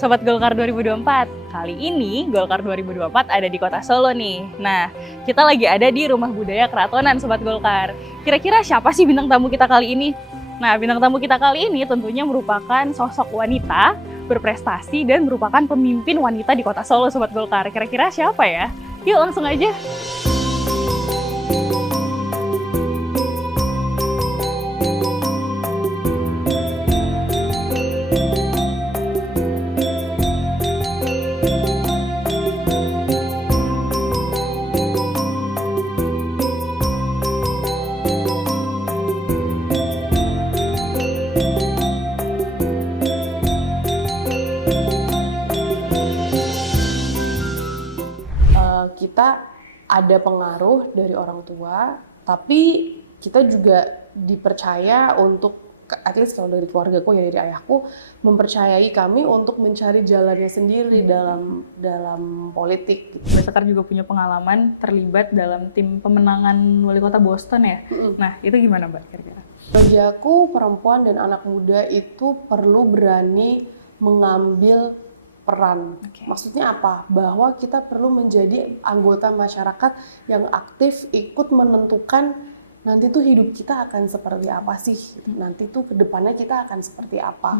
Sobat Golkar 2024, kali ini Golkar 2024 ada di kota Solo nih. Nah, kita lagi ada di Rumah Budaya Keratonan Sobat Golkar. Kira-kira siapa sih bintang tamu kita kali ini? Nah, bintang tamu kita kali ini tentunya merupakan sosok wanita berprestasi dan merupakan pemimpin wanita di kota Solo Sobat Golkar. Kira-kira siapa ya? Yuk langsung aja. Kita ada pengaruh dari orang tua, tapi kita juga dipercaya untuk, at least kalau dari keluargaku ya dari ayahku, mempercayai kami untuk mencari jalannya sendiri dalam politik. Mbak Sekar juga punya pengalaman terlibat dalam tim pemenangan wali kota Boston ya. Nah, itu gimana Mbak kira-kira? Bagi aku, perempuan dan anak muda itu perlu berani mengambil peran. Maksudnya apa? Bahwa kita perlu menjadi anggota masyarakat yang aktif, ikut menentukan nanti tuh hidup kita akan seperti apa sih? Nanti tuh kedepannya kita akan seperti apa?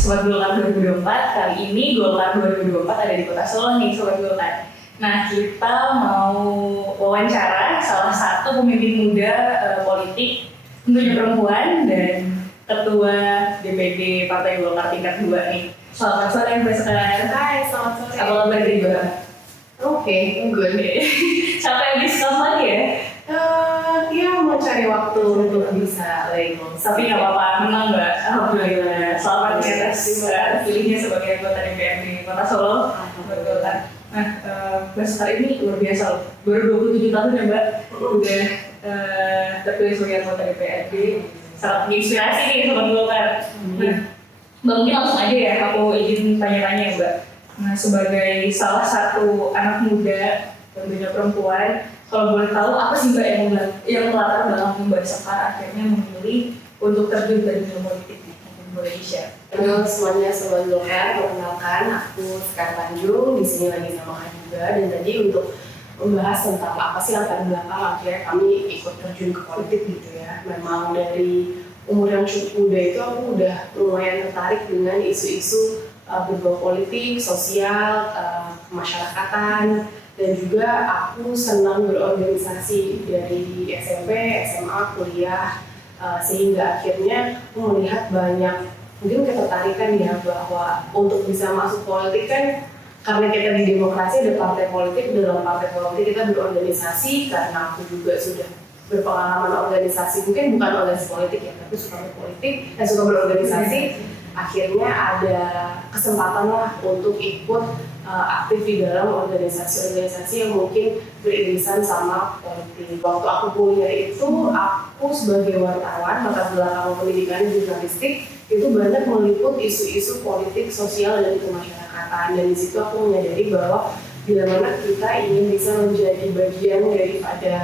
Sobat Golkar 2024, kali ini Golkar 2024 ada di kota Solo nih Sobat Golkar. Nah, kita mau wawancara salah satu pemimpin muda politik, tentunya perempuan dan ketua DPD Partai Golkar tingkat 2 nih. Selamat sore Mbak Sekar. Hai, selamat sore. Apa kabar juga? Oke, good. Sampai diskon lagi ya? Dia mau cari waktu untuk bisa label. Tapi nggak apa-apa, menang Mbak. Alhamdulillah. Selamat ya atas terpilihnya sebagai anggota DPRD Kota Solo. Golkar. Nah, Mbak Sekar ini luar biasa loh. Baru 27 tahun ya Mbak, udah terpilih sebagai anggota DPRD. Sangat menginspirasi nih Sobat Golkar. Nah, Mbak mungkin langsung aja ya, aku izin tanya-tanya ya Mbak. Nah, sebagai salah satu anak muda, tentunya perempuan, kalau boleh tahu apa sih Mbak yang melatar belakang Mbak Sekar akhirnya memilih untuk terjun dari dunia politik di Indonesia? Halo semuanya, Sobat Golkar, perkenalkan aku Sekar Tanjung, di sini lagi sama Kak juga, dan tadi untuk membahas tentang apa sih latar belakang akhirnya kami ikut terjun ke politik gitu ya. Memang dari umur yang cukup muda itu aku udah lumayan tertarik dengan isu-isu berbau politik, sosial, kemasyarakatan, dan juga aku senang berorganisasi dari SMP, SMA, kuliah, sehingga akhirnya aku melihat banyak mungkin ketertarikan ya bahwa untuk bisa masuk politik kan karena kita di demokrasi ada partai politik, dalam partai politik kita berorganisasi karena aku juga sudah berpengalaman organisasi, mungkin bukan organisasi politik ya, tapi suka berpolitik dan suka berorganisasi. Akhirnya ada kesempatan lah untuk ikut aktif di dalam organisasi-organisasi yang mungkin beririsan sama politik. Waktu aku kuliah itu, aku sebagai wartawan, latar belakang pendidikan jurnalistik itu banyak meliput isu-isu politik, sosial, dan kemasyarakatan. Dan di situ aku menyadari bahwa bila mana kita ingin bisa menjadi bagian daripada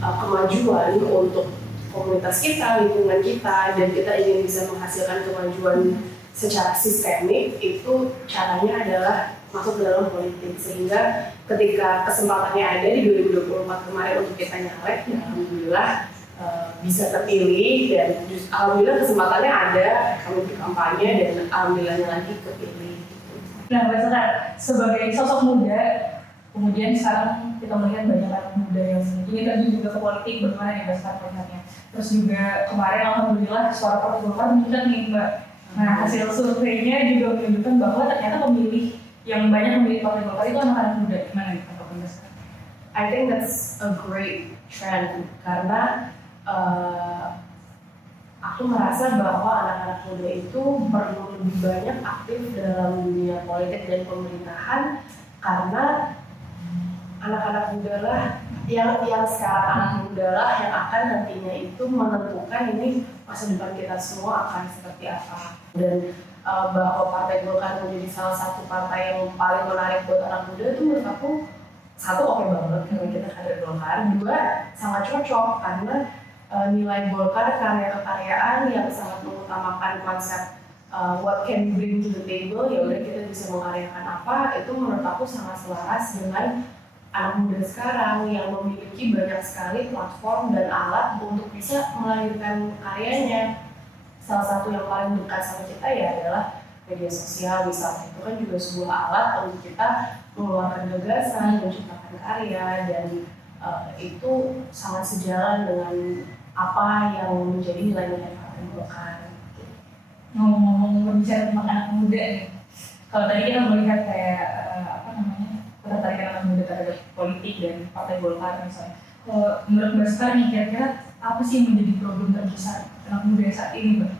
kemajuan untuk komunitas kita, lingkungan kita, dan kita ingin bisa menghasilkan kemajuan secara sistemik, itu caranya adalah masuk ke dalam politik. Sehingga ketika kesempatannya ada di 2024 kemarin untuk kita nyalek, ya alhamdulillah bisa terpilih, dan alhamdulillah kesempatannya ada, kami berkampanye, dan alhamdulillahnya lagi kepilih. Nah Mbak Sekar, sebagai sosok muda, kemudian sekarang kita melihat banyak anak muda yang ingin terjun juga ke politik, bagaimana nih Mbak Sekar melihatnya? Terus juga kemarin alhamdulillah suara Partai Golkar meningkat nih Mbak. Nah hasil surveinya juga menunjukkan bahwa ternyata pemilih yang banyak memilih Partai Golkar itu anak-anak muda. Gimana nih Mbak Sekar? I think that's a great trend karena aku merasa bahwa anak-anak muda itu perlu lebih banyak aktif dalam dunia politik dan pemerintahan, karena anak-anak muda lah yang sekarang anak muda lah yang akan nantinya itu menentukan ini masa depan kita semua akan seperti apa. Dan bahwa Partai Golkar menjadi salah satu partai yang paling menarik buat anak muda itu menurut aku satu oke banget karena kita kader Golkar, dua sangat cocok karena nilai Golkar karya-kekaryaan yang sangat mengutamakan konsep what can you bring to the table, ya udah kita bisa mengaryakan apa, itu menurut aku sangat selaras dengan anak muda sekarang yang memiliki banyak sekali platform dan alat untuk bisa melahirkan karyanya. Salah satu yang paling dekat sama kita ya adalah media sosial misalnya, itu kan juga sebuah alat untuk kita mengeluarkan gagasan, menciptakan karya, dan itu sangat sejalan dengan apa yang menjadi nilai-nilai Partai Golkar. Ngomong-ngomong berbicara tentang anak muda nih, kalau tadi kita melihat kayak ketertarikan anak muda terhadap politik dan Partai Golkar misalnya, kalau menurut Mbak Sekar nih kira-kira apa sih yang menjadi problem terbesar anak muda saat ini, Mbak?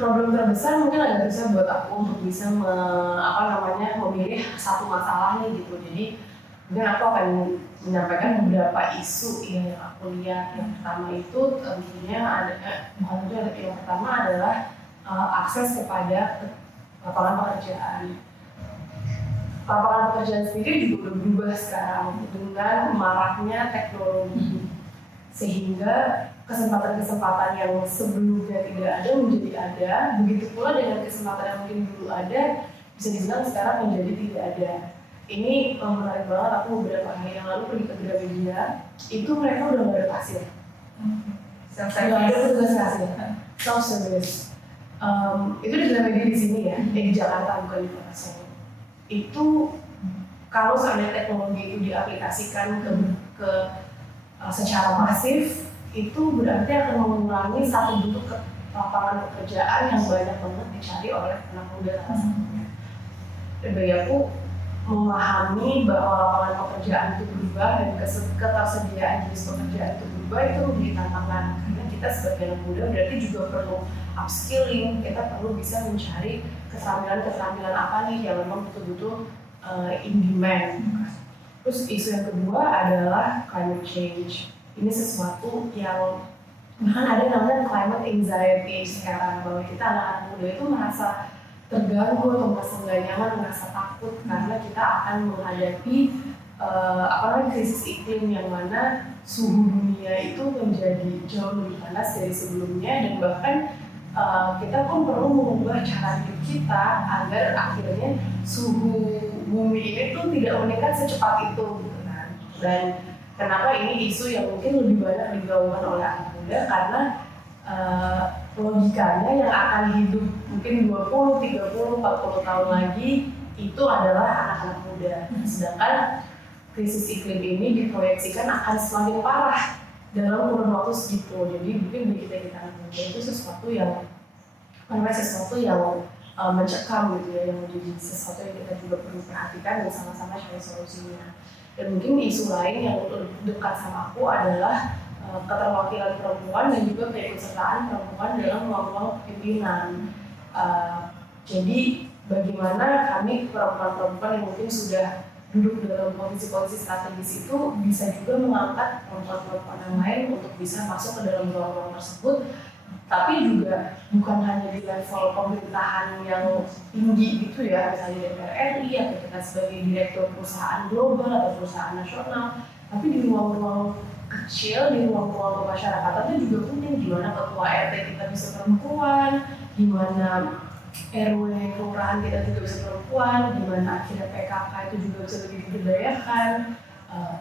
Problem terbesar mungkin agak bisa buat aku untuk bisa memilih satu masalah nih gitu. Jadi mungkin aku akan menyampaikan beberapa isu yang aku lihat. Yang pertama itu tentunya yang pertama adalah akses kepada lapangan pekerjaan. Lapangan pekerjaan sendiri juga udah berubah sekarang dengan maraknya teknologi, sehingga kesempatan-kesempatan yang sebelumnya tidak ada menjadi ada, begitu pula dengan kesempatan yang mungkin dulu ada bisa dibilang sekarang menjadi tidak ada. Ini menarik banget, aku beberapa hari yang lalu pergi ke Gramedia, itu mereka udah nggak ada kasir, nggak ada petugas kasir, self-service. Itu di Gramedia di sini ya, di Jakarta bukan di Kota Solo. Itu kalau seandainya teknologi itu diaplikasikan ke secara masif, itu berarti akan mengurangi satu bentuk lapangan pekerjaan yang banyak banget dicari oleh anak muda salah satunya. Dan bagi aku memahami bahwa lapangan pekerjaan itu berubah dan ketersediaan jenis pekerjaan itu berubah itu menjadi tantangan, karena kita sebagai anak muda berarti juga perlu upskilling, kita perlu bisa mencari keterampilan apa nih yang memang betul-betul in demand. Terus isu yang kedua adalah climate change. Ini sesuatu yang bahkan ada namanya climate anxiety sekarang, bahwa kita anak-anak muda itu merasa terganggu atau merasa nggak nyaman, merasa takut karena kita akan menghadapi krisis iklim yang mana suhu dunia itu menjadi jauh lebih panas dari sebelumnya, dan bahkan kita pun perlu mengubah cara hidup kita agar akhirnya suhu bumi ini tuh tidak meningkat secepat itu gitu kan. Dan kenapa ini isu yang mungkin lebih banyak digaungkan oleh anak muda, karena logikanya yang akan hidup mungkin 20, 30, 40 tahun lagi itu adalah anak-anak muda. Sedangkan krisis iklim ini diproyeksikan akan semakin parah dalam kurun waktu segitu. Jadi mungkin bagi kita anak muda itu sesuatu yang mencekam gitu ya, yang menjadi sesuatu yang kita juga perlu perhatikan dan sama-sama cari solusinya. Dan mungkin isu lain yang dekat sama aku adalah keterwakilan perempuan dan juga keikutsertaan perempuan dalam ruang-ruang pimpinan. Jadi bagaimana kami perempuan-perempuan yang mungkin sudah duduk dalam posisi-posisi strategis itu bisa juga mengangkat perempuan-perempuan yang lain untuk bisa masuk ke dalam ruang-ruang tersebut, tapi juga bukan hanya di level pemerintahan yang tinggi gitu ya, misalnya DPR RI atau kita sebagai direktur perusahaan global atau perusahaan nasional, tapi di ruang-ruang kecil, di ruang-ruang kemasyarakatan itu juga penting. Gimana ketua RT kita bisa perempuan, gimana RW kelurahan kita juga bisa perempuan, gimana akhirnya PKK itu juga bisa lebih diberdayakan.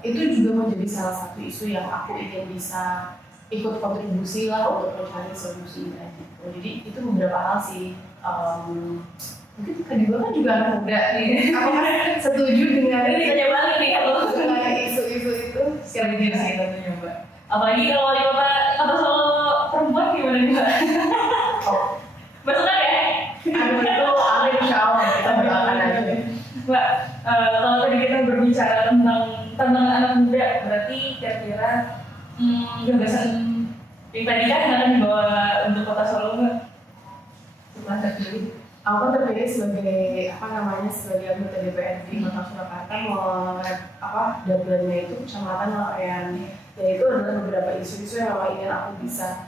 Itu juga menjadi salah satu isu yang aku ingin bisa ikut kontribusi lah untuk mencari solusinya gitu. Jadi itu beberapa hal sih. Mungkin kedua kan juga anak muda nih. Aku kan setuju dengan Ditanya balik nih kalau isu-isu itu. sekali dia sih tentunya, Mbak. Apalagi kalau wali kota Solo perempuan gimana nih, Mbak? Mbak suka ya? Aduh itu amin insya Allah, kita berdoakan aja. Mbak, kalau tadi kita berbicara tentang anak muda, berarti kira-kira gagasan yang tadi kan akan dibawa untuk kota Solo nggak? Setelah terpilih, Aku kan terpilih sebagai sebagai anggota DPRD Kota Surakarta dapilnya itu Kecamatan Laweyan. Dan itu adalah beberapa isu-isu yang memang ingin aku bisa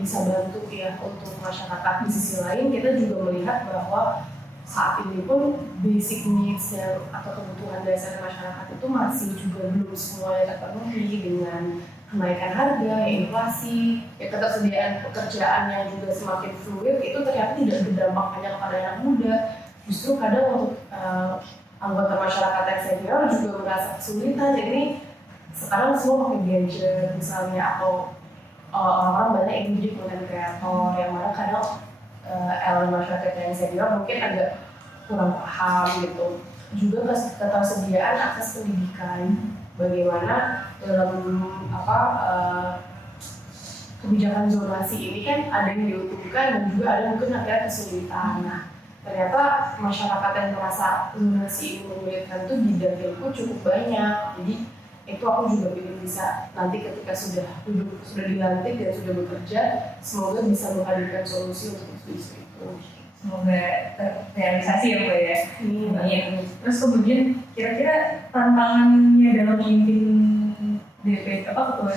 bisa bantu ya untuk masyarakat. Di sisi lain kita juga melihat bahwa saat ini pun basic needs atau kebutuhan dasar masyarakat itu masih juga belum semuanya terpenuhi dengan kenaikan harga, inflasi, ketersediaan pekerjaan yang juga semakin fluid itu ternyata tidak berdampak hanya kepada anak muda. Justru kadang untuk anggota masyarakat yang senior juga merasa kesulitan. Jadi sekarang semua pakai gadget misalnya, atau orang-orang banyak yang menjadi konten kreator yang mana kadang elemen masyarakat yang senior mungkin agak kurang paham gitu. Juga ketersediaan akses pendidikan, bagaimana dalam kebijakan zonasi ini kan ada yang diuntungkan dan juga ada mungkin akhirnya kesulitan. Nah, ternyata masyarakat yang merasa zonasi ini menyulitkan tuh di dapilku cukup banyak. Jadi itu aku juga ingin bisa nanti ketika sudah dilantik dan sudah bekerja, semoga bisa menghadirkan solusi untuk isu-isu itu. Semoga terrealisasi ya Mbak ya. Iya. Terus kemudian kira-kira tantangannya dalam memimpin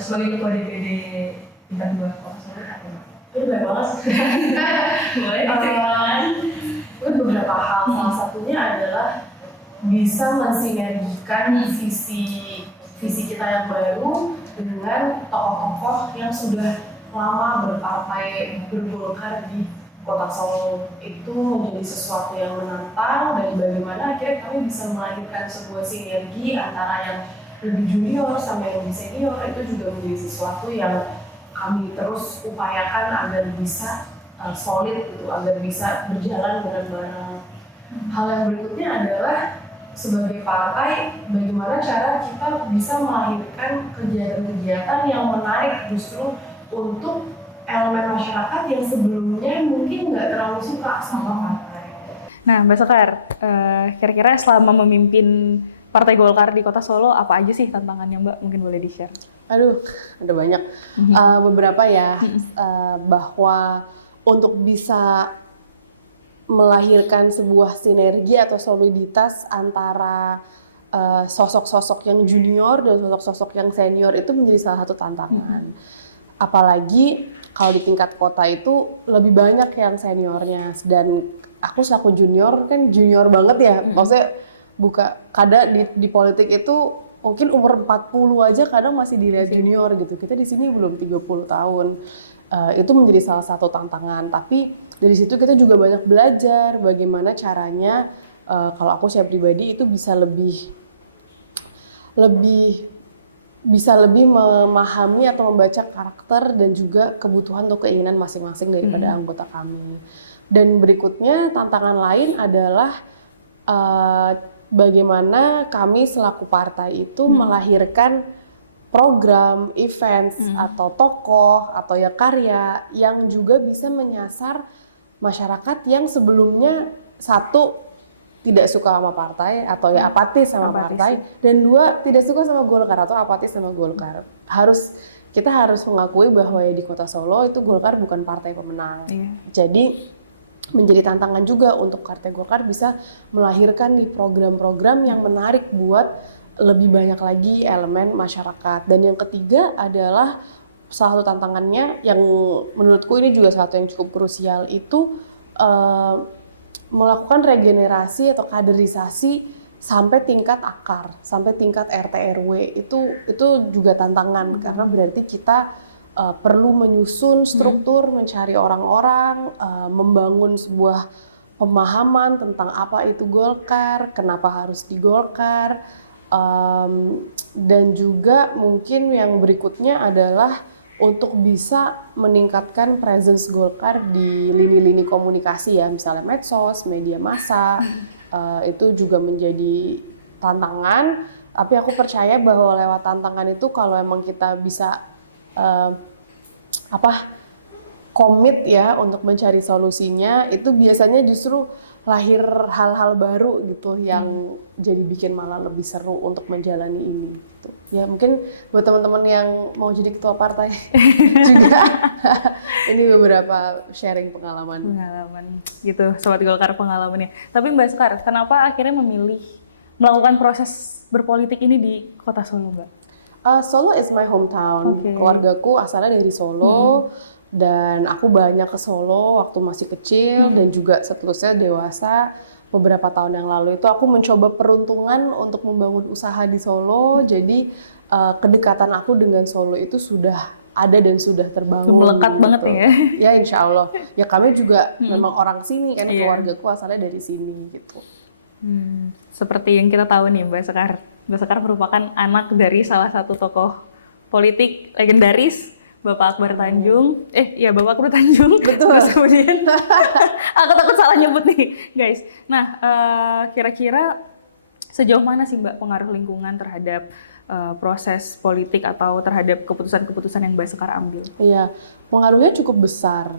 sebagai ketua DPD tingkat 2 Kota Solo apa? Itu banyak banget. Boleh diceritakan? Beberapa hal, salah satunya adalah bisa mensinergikan visi kita yang baru dengan tokoh-tokoh yang sudah lama berpartai bergolkar di Kota Solo. Itu menjadi sesuatu yang menantang, dan bagaimana akhirnya kami bisa melahirkan sebuah sinergi antara yang lebih junior sama yang lebih senior. Itu juga menjadi sesuatu yang kami terus upayakan agar bisa solid gitu, agar bisa berjalan bareng-bareng. Hal yang berikutnya adalah sebagai partai, bagaimana cara kita bisa melahirkan kegiatan-kegiatan yang menarik justru untuk elemen masyarakat yang sebelumnya mungkin nggak terlalu suka sama partai. Nah, Mbak Sekar, kira-kira selama memimpin Partai Golkar di Kota Solo, apa aja sih tantangannya Mbak? Mungkin boleh di-share. Aduh, ada banyak. Beberapa ya, bahwa untuk bisa melahirkan sebuah sinergi atau soliditas antara sosok-sosok yang junior dan sosok-sosok yang senior itu menjadi salah satu tantangan. Apalagi kalau di tingkat kota itu lebih banyak yang seniornya, dan aku selaku junior kan junior banget ya, maksudnya kadang di politik itu mungkin umur 40 aja kadang masih dilihat junior gitu. Kita di sini belum 30 tahun. Itu menjadi salah satu tantangan, tapi dari situ kita juga banyak belajar bagaimana caranya kalau aku secara pribadi itu bisa lebih memahami atau membaca karakter dan juga kebutuhan atau keinginan masing-masing daripada anggota kami. Dan berikutnya tantangan lain adalah bagaimana kami selaku partai itu melahirkan program, events, atau tokoh, atau ya karya yang juga bisa menyasar masyarakat yang sebelumnya satu, tidak suka sama partai atau ya apatis sama partai, dan dua, tidak suka sama Golkar atau apatis sama Golkar. Kita harus mengakui bahwa ya di Kota Solo itu Golkar bukan partai pemenang. Jadi menjadi tantangan juga untuk Partai Golkar bisa melahirkan nih program-program yang menarik buat lebih banyak lagi elemen masyarakat. Dan yang ketiga adalah salah satu tantangannya yang menurutku ini juga salah satu yang cukup krusial, itu melakukan regenerasi atau kaderisasi sampai tingkat akar, sampai tingkat RT RW. Itu juga tantangan karena berarti kita perlu menyusun struktur, mencari orang-orang, membangun sebuah pemahaman tentang apa itu Golkar, kenapa harus di Golkar, dan juga mungkin yang berikutnya adalah untuk bisa meningkatkan presence Golkar di lini-lini komunikasi ya, misalnya medsos, media massa, itu juga menjadi tantangan. Tapi aku percaya bahwa lewat tantangan itu kalau emang kita bisa komit ya untuk mencari solusinya, itu biasanya justru lahir hal-hal baru gitu yang jadi bikin malah lebih seru untuk menjalani ini gitu. Ya mungkin buat teman-teman yang mau jadi ketua partai juga ini beberapa sharing pengalaman gitu, Sobat Golkar pengalamannya. Tapi Mbak Sekar, kenapa akhirnya memilih melakukan proses berpolitik ini di Kota Solo, Mbak? Solo is my hometown. Oke. Keluargaku asalnya dari Solo dan aku banyak ke Solo waktu masih kecil dan juga seterusnya dewasa. Beberapa tahun yang lalu itu aku mencoba peruntungan untuk membangun usaha di Solo. Jadi kedekatan aku dengan Solo itu sudah ada dan sudah terbangun. Melekat banget gitu. ya. Ya insya Allah. Ya kami juga memang orang sini kan, Iya. keluargaku asalnya dari sini gitu. Seperti yang kita tahu nih Mbak Sekar. Mbak Sekar merupakan anak dari salah satu tokoh politik legendaris, Bapak Akbar Tanjung. Iya Bapak Akbar Tanjung. Betul. Terus kemudian, aku takut salah nyebut nih guys. Nah, kira-kira sejauh mana sih Mbak pengaruh lingkungan terhadap proses politik atau terhadap keputusan-keputusan yang Mbak Sekar ambil? Iya, pengaruhnya cukup besar.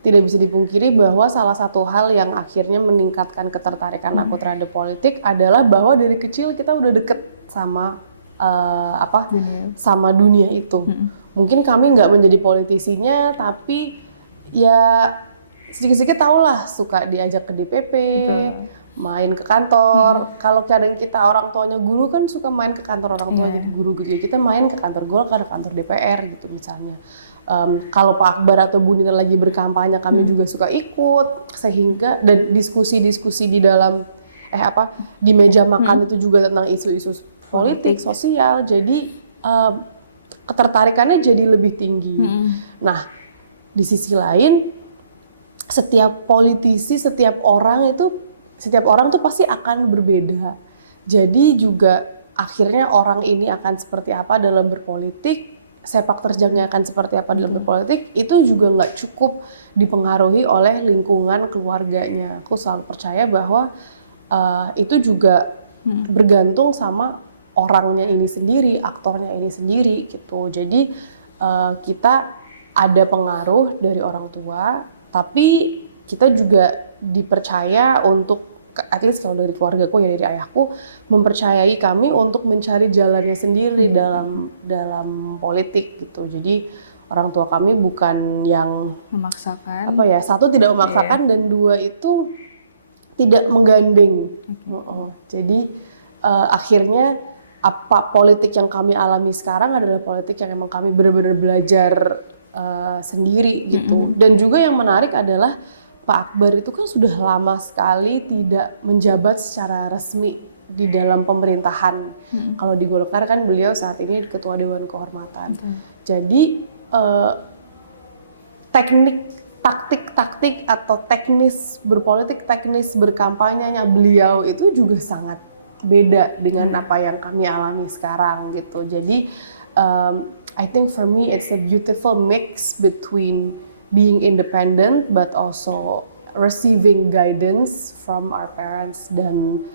Tidak bisa dipungkiri bahwa salah satu hal yang akhirnya meningkatkan ketertarikan aku terhadap politik adalah bahwa dari kecil kita udah deket sama sama dunia itu. Mungkin kami nggak menjadi politisinya, tapi ya sedikit-sedikit tahulah suka diajak ke DPP, main ke kantor. Kalau kadang kita orang tuanya guru kan suka main ke kantor orang tua jadi guru gitu. Kita main ke kantor Golkar, kantor DPR gitu misalnya. Kalau Pak Akbar atau Bu Nina lagi berkampanye, kami juga suka ikut, sehingga dan diskusi-diskusi di dalam di meja makan itu juga tentang isu-isu politik, sosial. Jadi ketertarikannya jadi lebih tinggi. Nah, di sisi lain, setiap politisi, setiap orang tuh pasti akan berbeda. Jadi juga akhirnya orang ini akan seperti apa dalam berpolitik, sepak terjangnya akan seperti apa dalam berpolitik, itu juga nggak cukup dipengaruhi oleh lingkungan keluarganya. Aku selalu percaya bahwa itu juga bergantung sama orangnya ini sendiri, aktornya ini sendiri gitu. Jadi kita ada pengaruh dari orang tua, tapi kita juga dipercaya untuk, at least kalau dari keluargaku ya dari ayahku, mempercayai kami untuk mencari jalannya sendiri dalam politik gitu. Jadi orang tua kami bukan yang Memaksakan. satu tidak memaksakan dan dua itu tidak menggandeng. Jadi akhirnya politik yang kami alami sekarang adalah politik yang emang kami benar-benar belajar sendiri gitu. Dan juga yang menarik adalah Pak Akbar itu kan sudah lama sekali tidak menjabat secara resmi di dalam pemerintahan. Kalau di Golkar kan beliau saat ini Ketua Dewan Kehormatan. Jadi taktik atau teknis berpolitik, teknis berkampanyenya beliau itu juga sangat beda dengan apa yang kami alami sekarang gitu. Jadi I think for me it's a beautiful mix between being independent but also receiving guidance from our parents, dan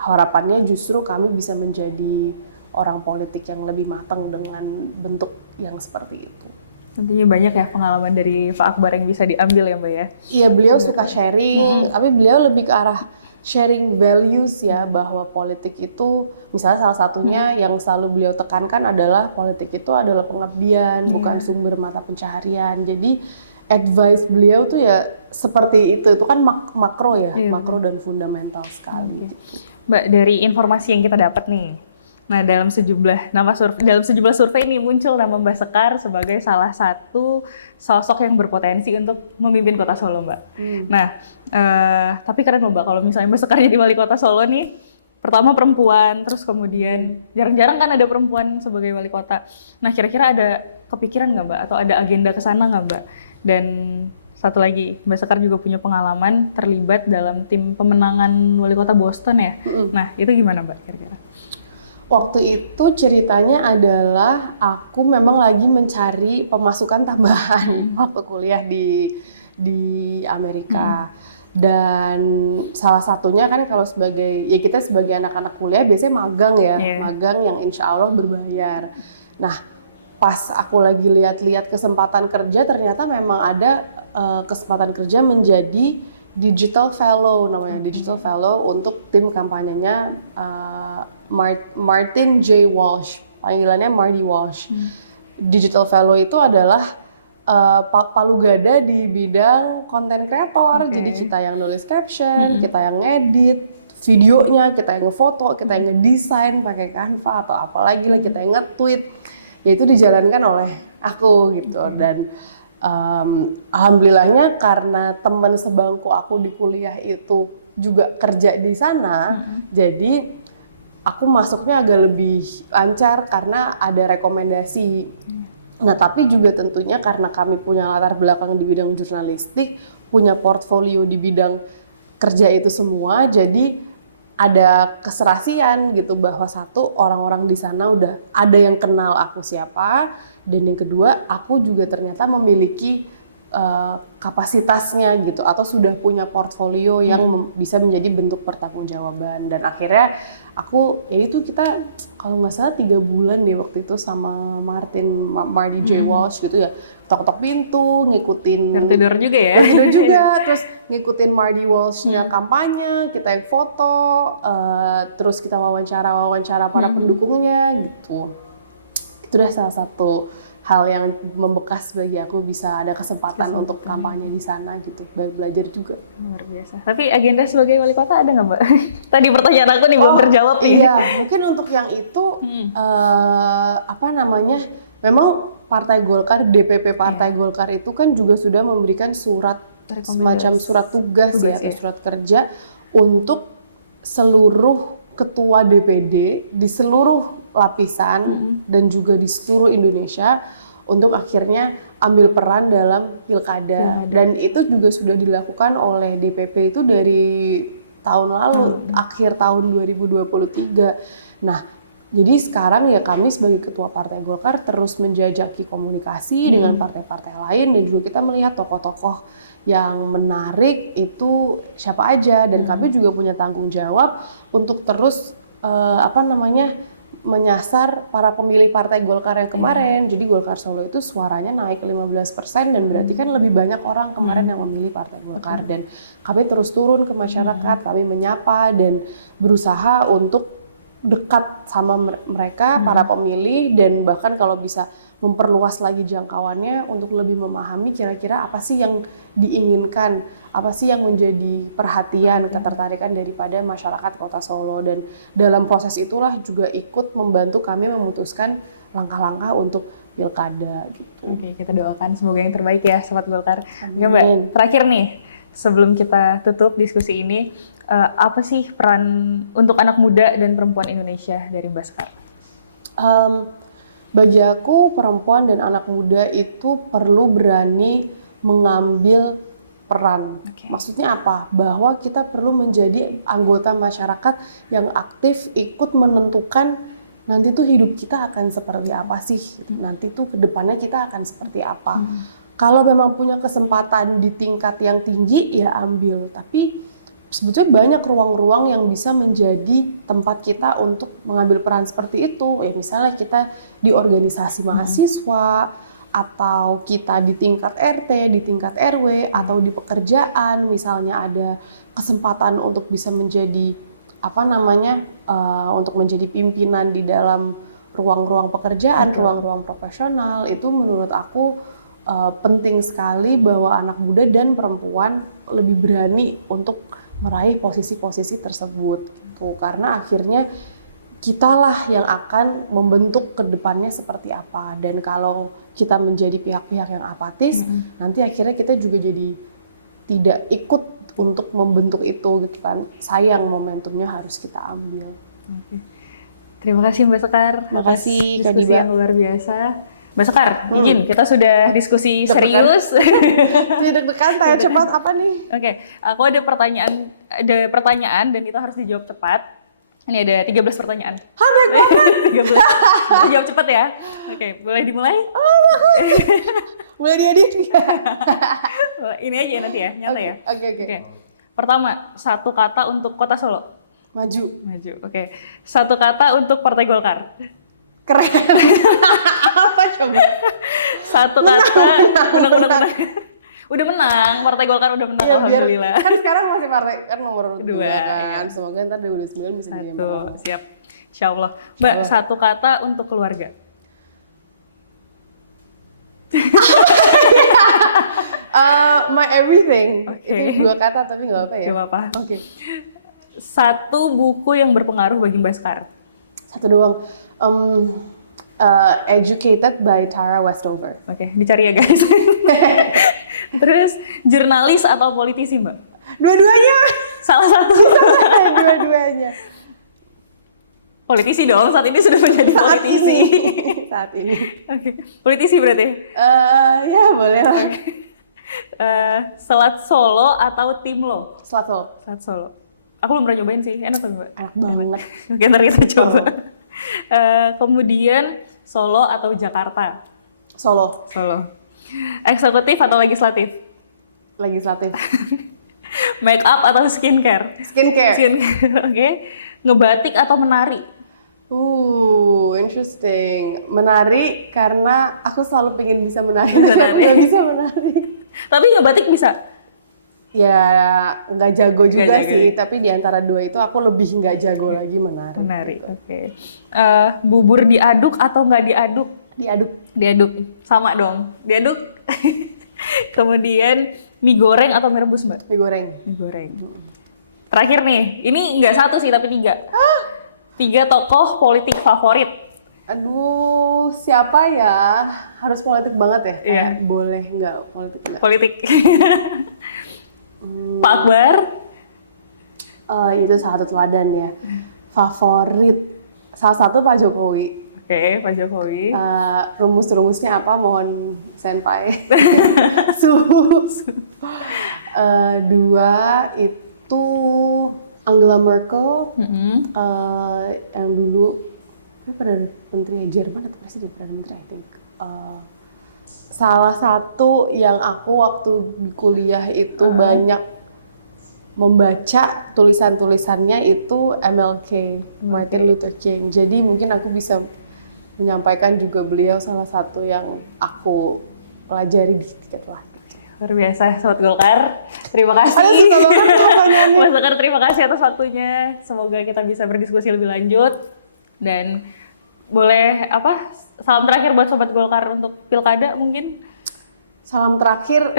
harapannya justru kami bisa menjadi orang politik yang lebih matang dengan bentuk yang seperti itu. Tentunya banyak ya pengalaman dari Pak Akbar yang bisa diambil ya Mbak ya? Iya, beliau suka sharing, tapi beliau lebih ke arah sharing values ya, bahwa politik itu misalnya salah satunya yang selalu beliau tekankan adalah politik itu adalah pengabdian, bukan sumber mata pencaharian. Jadi advice beliau tuh ya seperti itu kan makro ya, makro dan fundamental sekali. Mbak, dari informasi yang kita dapat nih, nah dalam sejumlah survei ini muncul nama Mbak Sekar sebagai salah satu sosok yang berpotensi untuk memimpin Kota Solo, Mbak. Nah, tapi keren loh Mbak, kalau misalnya Mbak Sekar jadi wali Kota Solo nih, pertama perempuan, terus kemudian jarang-jarang kan ada perempuan sebagai wali kota. Nah, kira-kira ada kepikiran nggak Mbak, atau ada agenda ke sana nggak Mbak? Dan satu lagi, Mbak Sekar juga punya pengalaman terlibat dalam tim pemenangan wali kota Boston ya. Nah, itu gimana Mbak kira-kira? Waktu itu ceritanya adalah aku memang lagi mencari pemasukan tambahan waktu kuliah di Amerika. Dan salah satunya kan kalau kita sebagai anak-anak kuliah biasanya magang ya, magang yang insya Allah berbayar. Nah, pas aku lagi lihat-lihat kesempatan kerja, ternyata memang ada kesempatan kerja menjadi digital fellow, namanya digital fellow untuk tim kampanyenya Martin J. Walsh, panggilannya Marty Walsh. Digital fellow itu adalah palu gada di bidang konten kreator. Jadi kita yang nulis caption, kita yang ngedit videonya, kita yang ngefoto, kita yang ngedesain pakai Canva atau apalagi lah, kita yang nge-tweet, ya itu dijalankan oleh aku gitu. Dan alhamdulillahnya karena teman sebangku aku di kuliah itu juga kerja di sana, jadi aku masuknya agak lebih lancar karena ada rekomendasi. Nah, tapi juga tentunya karena kami punya latar belakang di bidang jurnalistik, punya portfolio di bidang kerja itu semua, jadi ada keserasian gitu bahwa satu, orang-orang di sana udah ada yang kenal aku siapa, dan yang kedua, aku juga ternyata memiliki kapasitasnya gitu, atau sudah punya portfolio yang bisa menjadi bentuk pertanggungjawaban. Dan akhirnya aku, ya itu kita kalau nggak salah 3 bulan deh waktu itu sama Marty J. Walsh gitu ya, ketok-ketok pintu, ngikutin Tidur juga ya. tidur juga, terus ngikutin Marty Walsh-nya kampanye, kita yang foto, terus kita wawancara para pendukungnya gitu. Itu udah salah satu hal yang membekas bagi aku, bisa ada kesempatan untuk kampanye di sana gitu, belajar juga. Luar biasa. Tapi agenda sebagai wali kota ada nggak, Mbak? Tadi pertanyaan aku nih belum terjawab nih. Iya, mungkin untuk yang itu memang Partai Golkar, DPP Partai Golkar itu kan juga sudah memberikan surat, semacam surat tugas ya, surat kerja untuk seluruh ketua DPD di seluruh lapisan dan juga di seluruh Indonesia untuk akhirnya ambil peran dalam pilkada. Dan itu juga sudah dilakukan oleh DPP itu dari tahun lalu, akhir tahun 2023. Nah, jadi sekarang ya kami sebagai ketua Partai Golkar terus menjajaki komunikasi dengan partai-partai lain, dan juga kita melihat tokoh-tokoh yang menarik itu siapa aja, dan kami juga punya tanggung jawab untuk terus menyasar para pemilih Partai Golkar yang kemarin. Jadi Golkar Solo itu suaranya naik 15%, dan berarti kan lebih banyak orang kemarin yang memilih Partai Golkar. Dan kami terus turun ke masyarakat, kami menyapa dan berusaha untuk dekat sama mereka, para pemilih, dan bahkan kalau bisa memperluas lagi jangkauannya untuk lebih memahami kira-kira apa sih yang diinginkan, apa sih yang menjadi perhatian, ketertarikan daripada masyarakat Kota Solo. Dan dalam proses itulah juga ikut membantu kami memutuskan langkah-langkah untuk pilkada gitu. Oke, kita doakan semoga yang terbaik ya Sobat Golkar. Oke, Mbak, terakhir nih sebelum kita tutup diskusi ini, apa sih peran untuk anak muda dan perempuan Indonesia dari Mbak Sekar? Bagi aku, perempuan dan anak muda itu perlu berani mengambil peran. Maksudnya apa? Bahwa kita perlu menjadi anggota masyarakat yang aktif, ikut menentukan nanti tuh hidup kita akan seperti apa sih? Nanti tuh kedepannya kita akan seperti apa? Kalau memang punya kesempatan di tingkat yang tinggi, ya ambil. Tapi sebetulnya banyak ruang-ruang yang bisa menjadi tempat kita untuk mengambil peran seperti itu. Ya misalnya kita di organisasi mahasiswa, atau kita di tingkat RT, di tingkat RW, atau di pekerjaan, misalnya ada kesempatan untuk bisa menjadi untuk menjadi pimpinan di dalam ruang-ruang pekerjaan, ruang-ruang profesional. Itu menurut aku penting sekali bahwa anak muda dan perempuan lebih berani untuk meraih posisi-posisi tersebut gitu. Karena akhirnya kitalah yang akan membentuk ke depannya seperti apa. Dan kalau kita menjadi pihak-pihak yang apatis, nanti akhirnya kita juga jadi tidak ikut untuk membentuk itu gitu kan. Sayang, momentumnya harus kita ambil. Terima kasih Mbak Sekar. Terima kasih Kak diskusi Diba yang luar biasa. Mbak Sekar, izin kita sudah diskusi serius. Deg-degan, tanya cepat apa nih? Oke, aku ada pertanyaan dan itu harus dijawab cepat. Ini ada 13 pertanyaan. Banyak banget. 13. Jawab cepat ya. Oke, boleh dimulai? Mulai diedit. Ini aja nanti ya, nyata ya. Oke. Pertama, satu kata untuk Kota Solo. Maju. Oke. Satu kata untuk Partai Golkar. Keren. Apa coba? Satu kata. Menang. Udah menang, Partai Golkar udah menang, Iya, alhamdulillah. Kan sekarang masih partai kan nomor 2 kan. Iya. Semoga ntar 2029 bisa jadi yang Satu, pertama. siap. Insya Allah. Mbak, satu kata untuk keluarga. My everything. Oke. Itu 2 kata tapi nggak apa ya. Gak apa-apa. Oke. Satu buku yang berpengaruh bagi Mbak Sekar. Satu doang. Educated by Tara Westover. Oke, dicari ya guys. Terus jurnalis atau politisi Mbak? Dua-duanya. Salah satu. Dua-duanya. Politisi dong, saat ini sudah menjadi politisi. Saat ini. Oke, politisi berarti. Ya boleh lah. Selat Solo atau Timlo? Selat Solo. Selat Solo. Aku belum pernah nyobain sih, enak kan Mbak? Enak banget. Oke, ntar kita coba. Kemudian Solo atau Jakarta? Solo. Solo. Eksekutif atau legislatif? Legislatif. Make up atau skincare? Skincare. Skincare, oke. Ngebatik atau menari? Interesting. Menari karena aku selalu pengen bisa menari. Nggak bisa menari. Tapi ngebatik bisa? Ya nggak jago Nggak juga jago sih, ya? tapi di antara dua itu aku lebih nggak jago lagi menari. Menari, oke. Bubur diaduk atau nggak diaduk? Diaduk. Diaduk, sama dong. Diaduk. Kemudian mie goreng atau mie rebus Mbak? Mie goreng. Mie goreng. Terakhir nih, ini nggak satu sih tapi 3. 3 tokoh politik favorit. Aduh, siapa ya? Harus politik banget ya? Iya. Boleh nggak politik nggak? Politik. Pak Akbar. Itu salah satu teladan ya. Favorit. Salah satu Pak Jokowi. Oke, Pak Jokowi. Rumus-rumusnya apa? Mohon senpai. Suhu. 2 itu Angela Merkel. Yang dulu Perdana Menteri Jerman atau presiden Perdana Menteri, I think. Salah satu yang aku waktu di kuliah itu banyak membaca tulisan-tulisannya itu MLK, Martin Luther King. Jadi mungkin aku bisa menyampaikan juga beliau salah satu yang aku pelajari dikit lah. Luar biasa, Sobat Golkar. Terima kasih. Mas Sekar, terima kasih atas waktunya. Semoga kita bisa berdiskusi lebih lanjut. Dan boleh salam terakhir buat Sobat Golkar untuk Pilkada mungkin? Salam terakhir,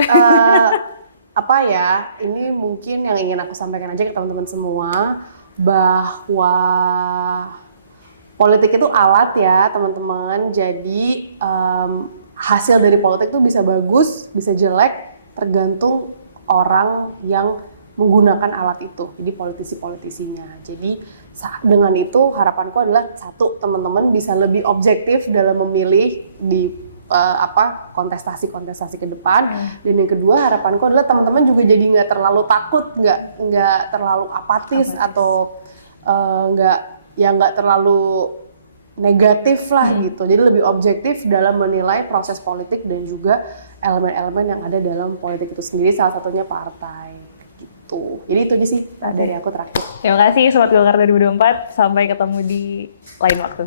ini mungkin yang ingin aku sampaikan aja ke teman-teman semua, bahwa politik itu alat ya teman-teman. Jadi hasil dari politik itu bisa bagus, bisa jelek, tergantung orang yang menggunakan alat itu. Jadi politisi-politisinya. Jadi dengan itu harapanku adalah satu, teman-teman bisa lebih objektif dalam memilih di kontestasi-kontestasi ke depan. Dan yang kedua harapanku adalah teman-teman juga jadi nggak terlalu takut, nggak terlalu apatis. Atau nggak terlalu negatif lah gitu. Jadi lebih objektif dalam menilai proses politik dan juga elemen-elemen yang ada dalam politik itu sendiri, salah satunya partai gitu. Jadi itu aja sih dari aku terakhir. Terima kasih Sobat Golkar 2024, sampai ketemu di lain waktu.